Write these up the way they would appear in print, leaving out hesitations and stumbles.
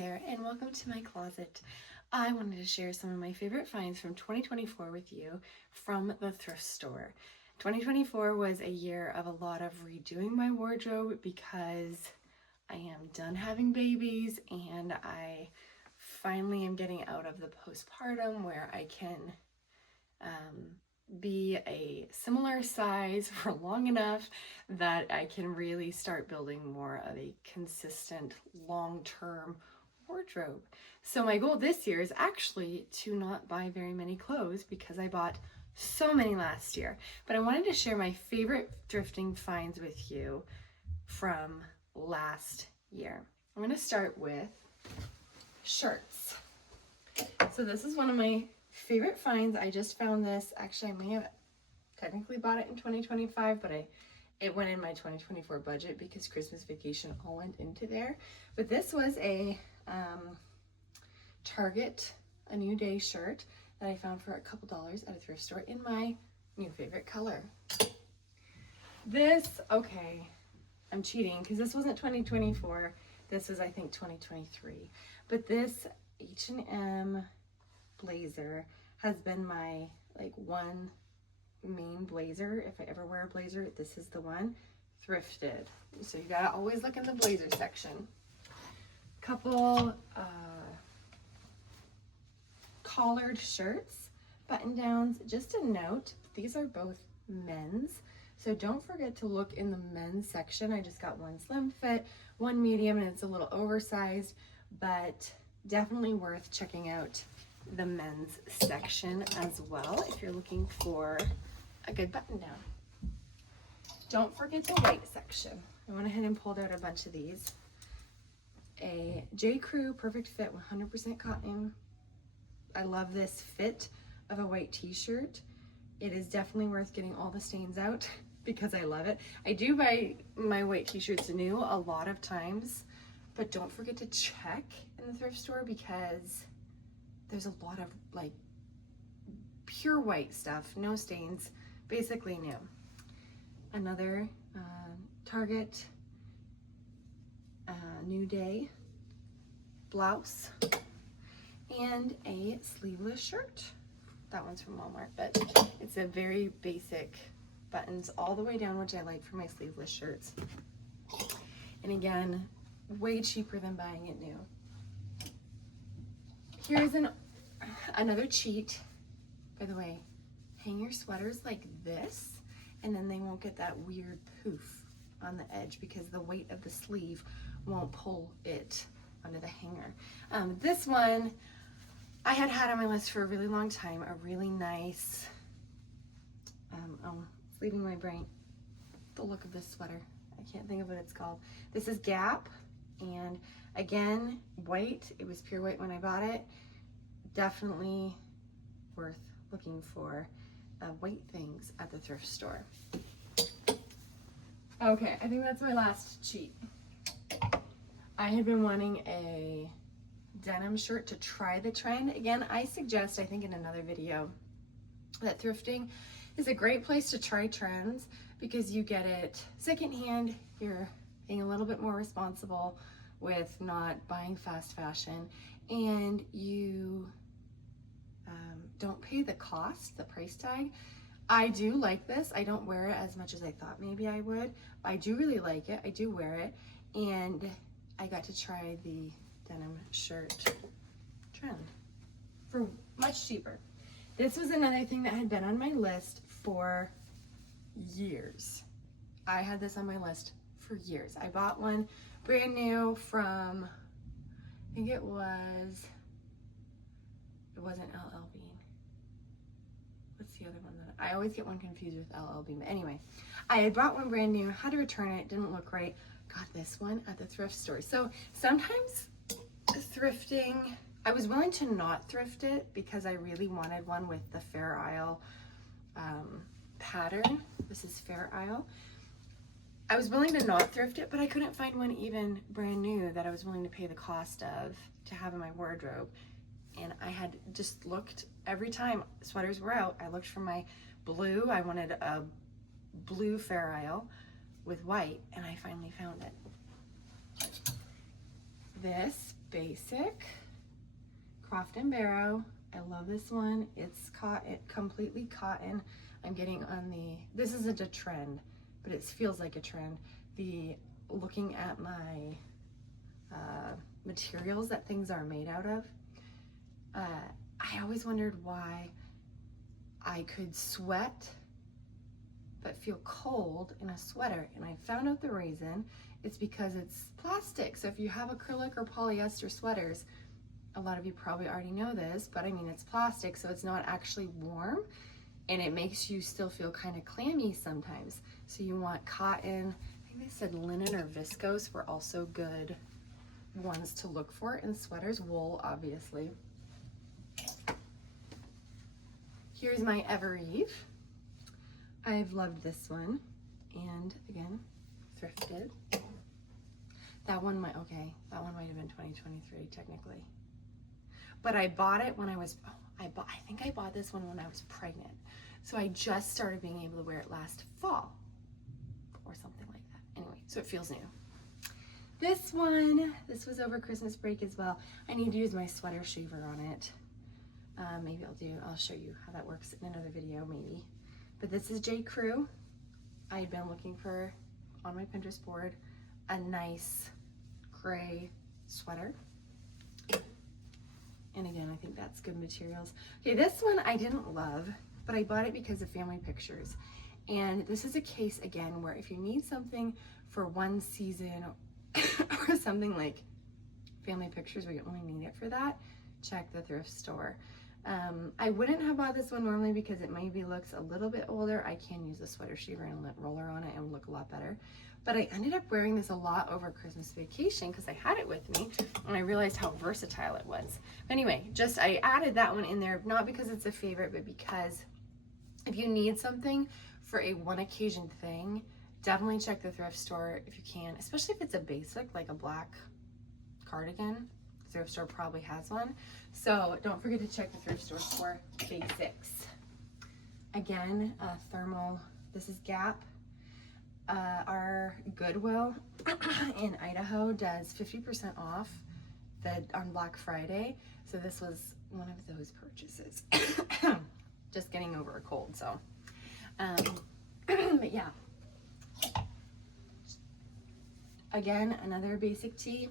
there, and welcome to my closet. I wanted to share some of my favorite finds from 2024 with you from the thrift store. 2024 was a year of a lot of redoing my wardrobe because I am done having babies and I finally am getting out of the postpartum where I can be a similar size for long enough that I can really start building more of a consistent long-term wardrobe. So my goal this year is actually to not buy very many clothes because I bought so many last year. But I wanted to share my favorite thrifting finds with you from last year. I'm going to start with shirts. So this is one of my favorite finds. I just found this. Actually, I may have technically bought it in 2025, but it went in my 2024 budget because Christmas vacation all went into there. But this was a Target A New Day shirt that I found for a couple dollars at a thrift store in my new favorite color. This, okay, I'm cheating because this wasn't 2024. This was, I think, 2023. But this H&M blazer has been my one main blazer. If I ever wear a blazer, this is the one. Thrifted. So you gotta always look in the blazer section. Couple collared shirts, button downs. Just a note, these are both men's, so don't forget to look in the men's section. I just got one slim fit, one medium, and it's a little oversized, but definitely worth checking out the men's section as well if you're looking for a good button down. Don't forget the white section. I went ahead and pulled out a bunch of these. A J. Crew Perfect Fit 100% cotton. I love this fit of a white t-shirt. It is definitely worth getting all the stains out because I love it. I do buy my white t-shirts new a lot of times, but don't forget to check in the thrift store because there's a lot of pure white stuff, no stains, basically new. Another Target New Day blouse and a sleeveless shirt. That one's from Walmart, but it's a very basic buttons all the way down, which I like for my sleeveless shirts. And again, way cheaper than buying it new. Here's another cheat. By the way, hang your sweaters like this, and then they won't get that weird poof on the edge because the weight of the sleeve won't pull it under the hanger. This one I had on my list for a really long time. A really nice, it's leaving my brain, the look of this sweater. I can't think of what it's called. This is Gap, and again, white. It was pure white when I bought it. Definitely worth looking for white things at the thrift store. Okay, I think that's my last cheat. I had been wanting a denim shirt to try the trend. Again, I suggest, I think in another video, that thrifting is a great place to try trends because you get it secondhand. You're being a little bit more responsible with not buying fast fashion, and you don't pay the cost, the price tag. I do like this. I don't wear it as much as I thought maybe I would. I do really like it. I do wear it, and I got to try the denim shirt trend for much cheaper. This was another thing that had been on my list for years. I had this on my list for years. I bought one brand new from, I think it wasn't LL Bean. What's the other one that I always get one confused with LL Bean? But anyway, I had bought one brand new, had to return it, didn't look right. Got this one at the thrift store. So sometimes thrifting, I was willing to not thrift it because I really wanted one with the Fair Isle pattern. This is Fair Isle. I was willing to not thrift it, but I couldn't find one even brand new that I was willing to pay the cost of to have in my wardrobe. And I had just looked every time sweaters were out. I looked for my blue. I wanted a blue Fair Isle with white, and I finally found it. This basic Croft and Barrow. I love this one. It's cotton, completely cotton. I'm getting on the, this isn't a trend, but it feels like a trend. Looking at my materials that things are made out of, I always wondered why I could sweat but feel cold in a sweater, and I found out the reason. It's because it's plastic. So if you have acrylic or polyester sweaters, a lot of you probably already know this, but I mean, it's plastic, so it's not actually warm, and it makes you still feel kind of clammy sometimes. So you want cotton. I think they said linen or viscose were also good ones to look for in sweaters. Wool, obviously. Here's my Evereve. I've loved this one, and again, thrifted. That one might have been 2023 technically, but I bought it when I was, I think I bought this one when I was pregnant, so I just started being able to wear it last fall or something like that. Anyway, so it feels new. This was over Christmas break as well. I need to use my sweater shaver on it. Maybe I'll show you how that works in another video maybe. But this is J. Crew. I had been looking for, on my Pinterest board, a nice gray sweater. And again, I think that's good materials. Okay, this one I didn't love, but I bought it because of family pictures. And this is a case, again, where if you need something for one season or something like family pictures where you only need it for that, check the thrift store. I wouldn't have bought this one normally because it maybe looks a little bit older. I can use a sweater shaver and lint roller on it and look a lot better. But I ended up wearing this a lot over Christmas vacation because I had it with me and I realized how versatile it was. But anyway, I added that one in there, not because it's a favorite, but because if you need something for a one occasion thing, definitely check the thrift store if you can, especially if it's a basic, like a black cardigan. The thrift store probably has one. So don't forget to check the thrift store for basics. Again, thermal, this is Gap. Our Goodwill in Idaho does 50% off on Black Friday. So this was one of those purchases. Just getting over a cold, so. But yeah. Again, another basic tee.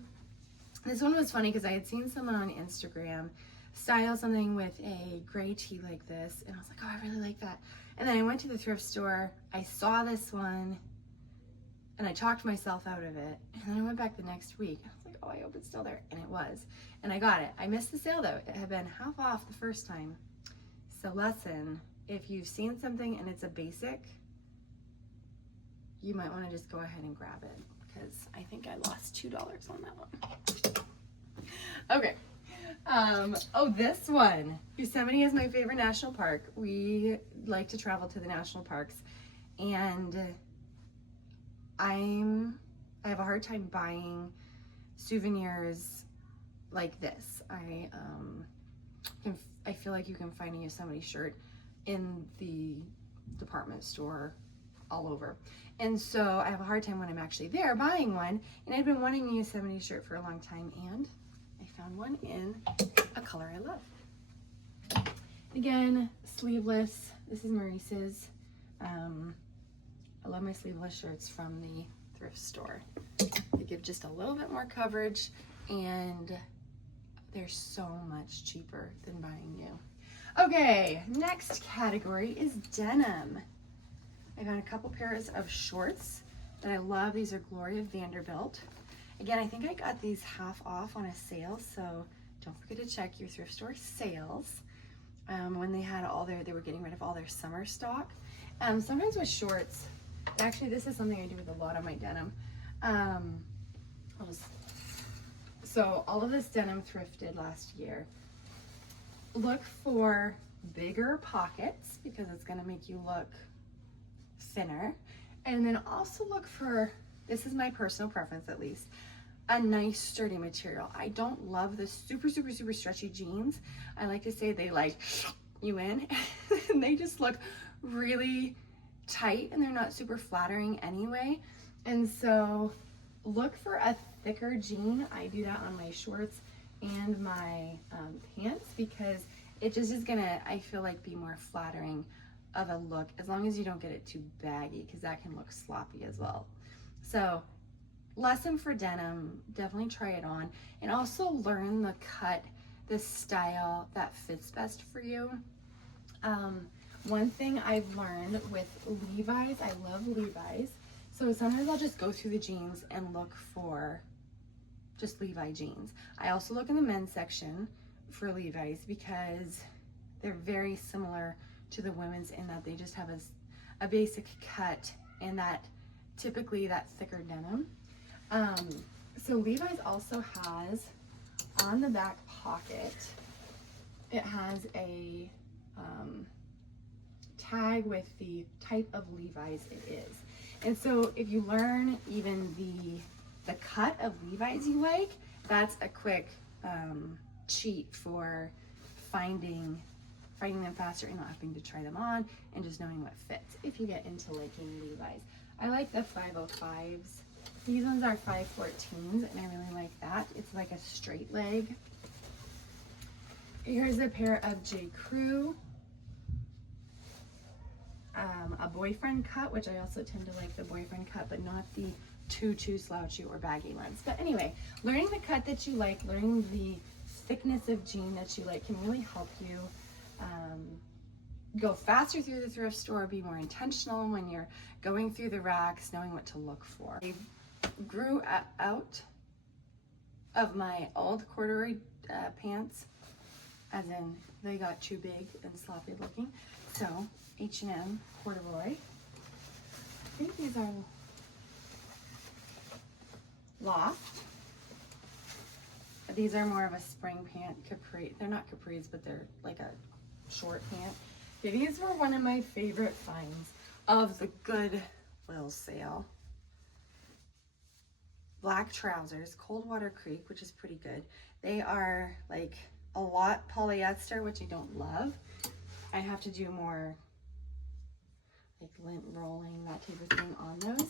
This one was funny because I had seen someone on Instagram style something with a gray tee like this, and I was like, oh, I really like that. And then I went to the thrift store, I saw this one, and I talked myself out of it. And then I went back the next week. I was like, oh, I hope it's still there. And it was. And I got it. I missed the sale though. It had been half off the first time. So lesson, if you've seen something and it's a basic, you might want to just go ahead and grab it, because I think I lost $2 on that one. Okay. Oh, this one. Yosemite is my favorite national park. We like to travel to the national parks, and I have a hard time buying souvenirs like this. I feel like you can find a Yosemite shirt in the department store all over. And so I have a hard time when I'm actually there buying one. And I've been wanting a Yosemite shirt for a long time, and I found one in a color I love. Again, sleeveless. This is Maurice's. I love my sleeveless shirts from the thrift store. They give just a little bit more coverage, and they're so much cheaper than buying new. Okay, next category is denim. I got a couple pairs of shorts that I love. These are Gloria Vanderbilt. Again, I think I got these half off on a sale, so don't forget to check your thrift store sales. When they had they were getting rid of all their summer stock. Sometimes with shorts, actually this is something I do with a lot of my denim. So all of this denim thrifted last year. Look for bigger pockets because it's gonna make you look thinner. And then also look for, this is my personal preference at least, a nice sturdy material. I don't love the super stretchy jeans. I like to say they like you in and they just look really tight and they're not super flattering anyway. And so look for a thicker jean. I do that on my shorts and my pants because it just is gonna, I feel like, be more flattering of a look, as long as you don't get it too baggy, because that can look sloppy as well. So lesson for denim, definitely try it on, and also learn the cut, the style that fits best for you. One thing I've learned with Levi's, I love Levi's, so sometimes I'll just go through the jeans and look for just Levi jeans. I also look in the men's section for Levi's because they're very similar to the women's in that they just have a basic cut and that typically that thicker denim. So Levi's also has on the back pocket, it has a tag with the type of Levi's it is. And so if you learn even the cut of Levi's you like, that's a quick cheat for finding them faster and not having to try them on and just knowing what fits if you get into liking Levi's. I like the 505s. These ones are 514s and I really like that. It's like a straight leg. Here's a pair of J. Crew. A boyfriend cut, which I also tend to like the boyfriend cut, but not the too slouchy or baggy ones. But anyway, learning the cut that you like, learning the thickness of jean that you like can really help you go faster through the thrift store, be more intentional when you're going through the racks, knowing what to look for. I grew out of my old corduroy pants, as in they got too big and sloppy looking. So H&M corduroy. I think these are Loft. These are more of a spring pant capri. They're not capris, but they're like a short pant. Yeah, these were one of my favorite finds of the Goodwill sale. Black trousers, Coldwater Creek, which is pretty good. They are like a lot polyester, which I don't love. I have to do more like lint rolling, that type of thing on those.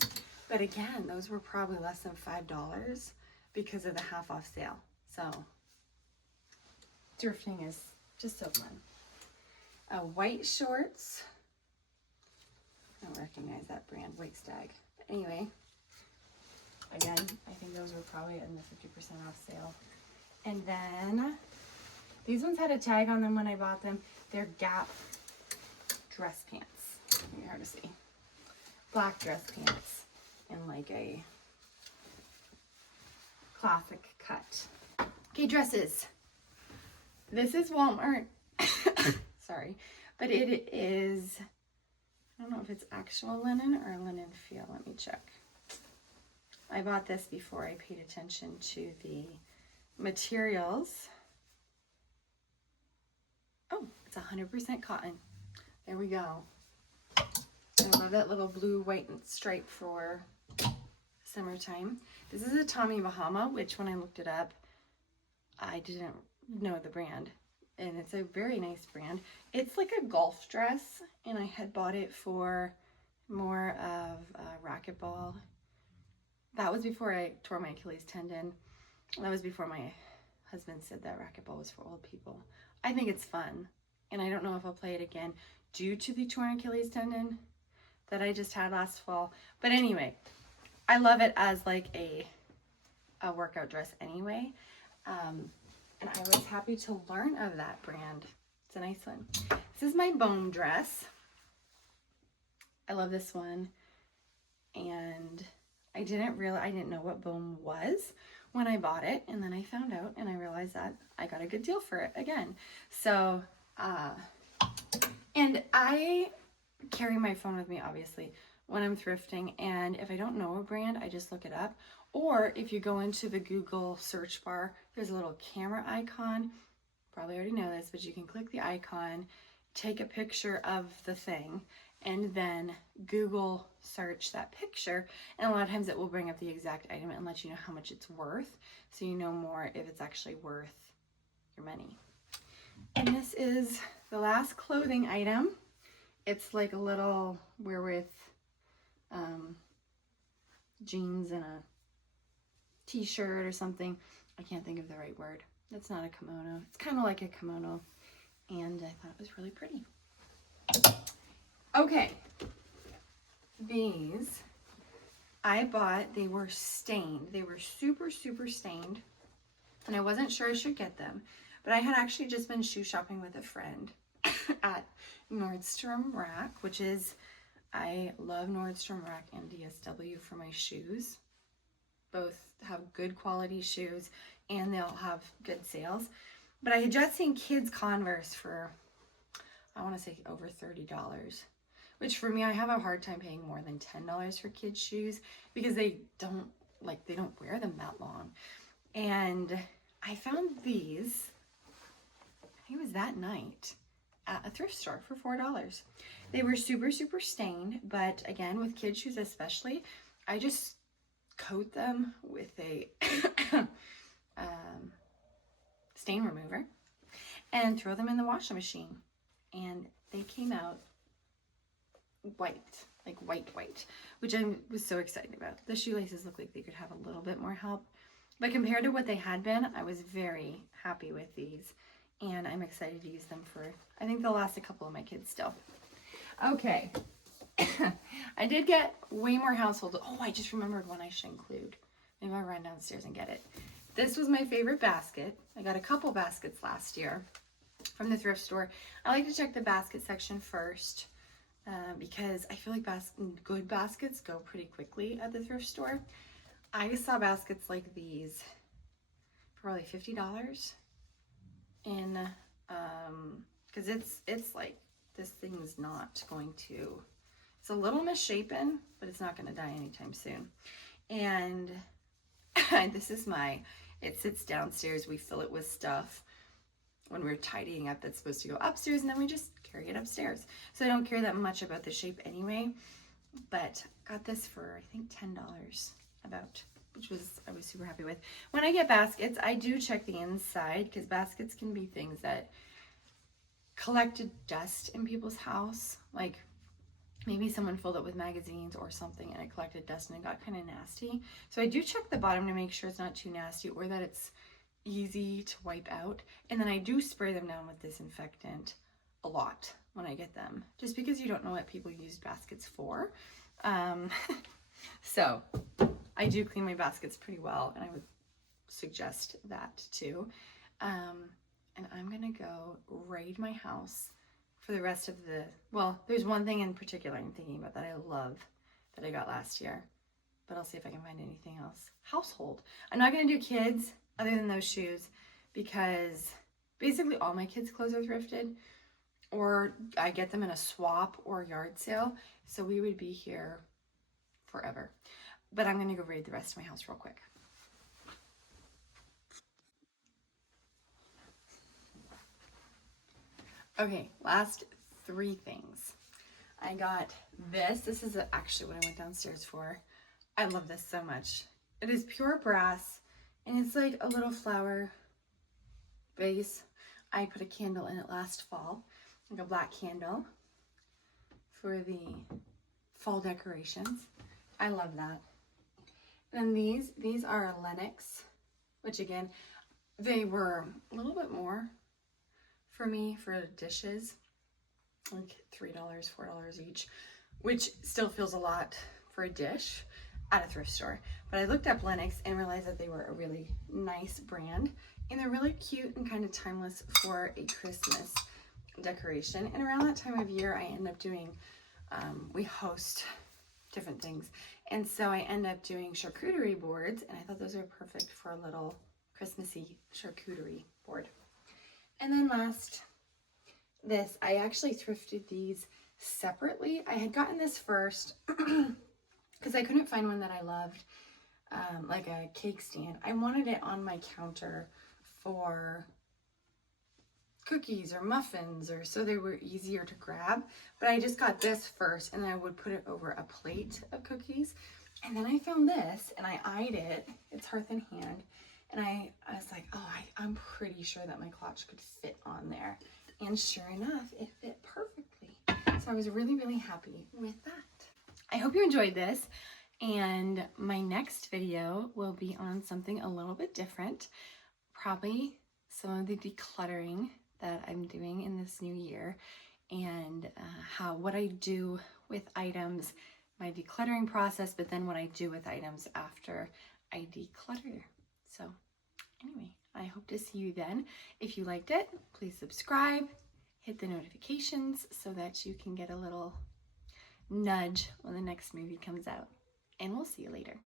But again, those were probably less than $5 because of the half off sale. So thrifting is just so fun. White shorts. I don't recognize that brand, White Stag. But anyway, again, I think those were probably in the 50% off sale. And then these ones had a tag on them when I bought them. They're Gap dress pants. Maybe hard to see. Black dress pants in like a classic cut. Okay, dresses. This is Walmart. Sorry, but it is, I don't know if it's actual linen or linen feel. Let me check. I bought this before I paid attention to the materials. Oh, it's 100% cotton. There we go. I love that little blue, white, and stripe for summertime. This is a Tommy Bahama, which when I looked it up, I didn't know the brand. And it's a very nice brand. It's like a golf dress, and I had bought it for more of racquetball. That was before I tore my Achilles tendon. That was before my husband said that racquetball was for old people. I think it's fun, and I don't know if I'll play it again due to the torn Achilles tendon that I just had last fall. But anyway, I love it as like a workout dress anyway. And I was happy to learn of that brand. It's a nice one. This is my Bohm dress. I love this one. And I didn't know what Bohm was when I bought it. And then I found out and I realized that I got a good deal for it again. So, and I carry my phone with me, obviously, when I'm thrifting. And if I don't know a brand, I just look it up. Or if you go into the Google search bar, there's a little camera icon. Probably already know this, but you can click the icon, take a picture of the thing, and then Google search that picture. And a lot of times it will bring up the exact item and let you know how much it's worth, so you know more if it's actually worth your money. And this is the last clothing item. It's like a little wear with jeans and a t-shirt or something. I can't think of the right word. That's not a kimono. It's kind of like a kimono, and I thought it was really pretty. Okay, these I bought. They were stained. They were super, super stained, and I wasn't sure I should get them, but I had actually just been shoe shopping with a friend at Nordstrom Rack, which is, I love Nordstrom Rack and DSW for my shoes. Both have good quality shoes and they'll have good sales. But I had just seen kids Converse for, I want to say over $30, which for me, I have a hard time paying more than $10 for kids shoes because they don't wear them that long. And I found these, I think it was that night, at a thrift store for $4. They were super, super stained, but again, with kids shoes especially, I just coat them with a stain remover and throw them in the washing machine. And they came out white, like white, which I was so excited about. The shoelaces look like they could have a little bit more help, but compared to what they had been, I was very happy with these. And I'm excited to use them for, I think they'll last a couple of my kids still. Okay. I did get way more household. Oh, I just remembered one I should include. Maybe I'll run downstairs and get it. This was my favorite basket. I got a couple baskets last year from the thrift store. I like to check the basket section first because I feel like good baskets go pretty quickly at the thrift store. I saw baskets like these for probably $50. In because it's like, this thing's not going to, it's a little misshapen, but it's not going to die anytime soon. And this is it sits downstairs. We fill it with stuff when we're tidying up that's supposed to go upstairs, and then we just carry it upstairs. So I don't care that much about the shape anyway, but got this for I think $10 about, which I was super happy with. When I get baskets, I do check the inside because baskets can be things that collected dust in people's house. Like maybe someone filled it with magazines or something and it collected dust and it got kind of nasty. So I do check the bottom to make sure it's not too nasty or that it's easy to wipe out. And then I do spray them down with disinfectant a lot when I get them, just because you don't know what people use baskets for. So I do clean my baskets pretty well, and I would suggest that too. And I'm gonna go raid my house for the rest of well, there's one thing in particular I'm thinking about that I love that I got last year, but I'll see if I can find anything else. Household. I'm not gonna do kids other than those shoes because basically all my kids' clothes are thrifted or I get them in a swap or yard sale, so we would be here forever. But I'm gonna go raid the rest of my house real quick. Okay, last 3 things. I got this. This is actually what I went downstairs for. I love this so much. It is pure brass, and it's like a little flower vase. I put a candle in it last fall, like a black candle for the fall decorations. I love that. And these are Lennox, which again, they were a little bit more for me for dishes, like $3, $4 each, which still feels a lot for a dish at a thrift store. But I looked up Lennox and realized that they were a really nice brand, and they're really cute and kind of timeless for a Christmas decoration. And around that time of year, I end up doing, we host different things, and so I end up doing charcuterie boards, and I thought those are perfect for a little Christmassy charcuterie board. And then last, this, I actually thrifted these separately. I had gotten this first because I couldn't find one that I loved, like a cake stand. I wanted it on my counter for cookies or muffins, or so they were easier to grab. But I just got this first, and then I would put it over a plate of cookies. And then I found this, and I eyed it. It's Hearth and Hand. And I was like, oh, I'm pretty sure that my clutch could fit on there. And sure enough, it fit perfectly. So I was really, really happy with that. I hope you enjoyed this. And my next video will be on something a little bit different, probably some of the decluttering that I'm doing in this new year, and what I do with items, my decluttering process, but then what I do with items after I declutter. So anyway, I hope to see you then. If you liked it, please subscribe, hit the notifications so that you can get a little nudge when the next movie comes out. And we'll see you later.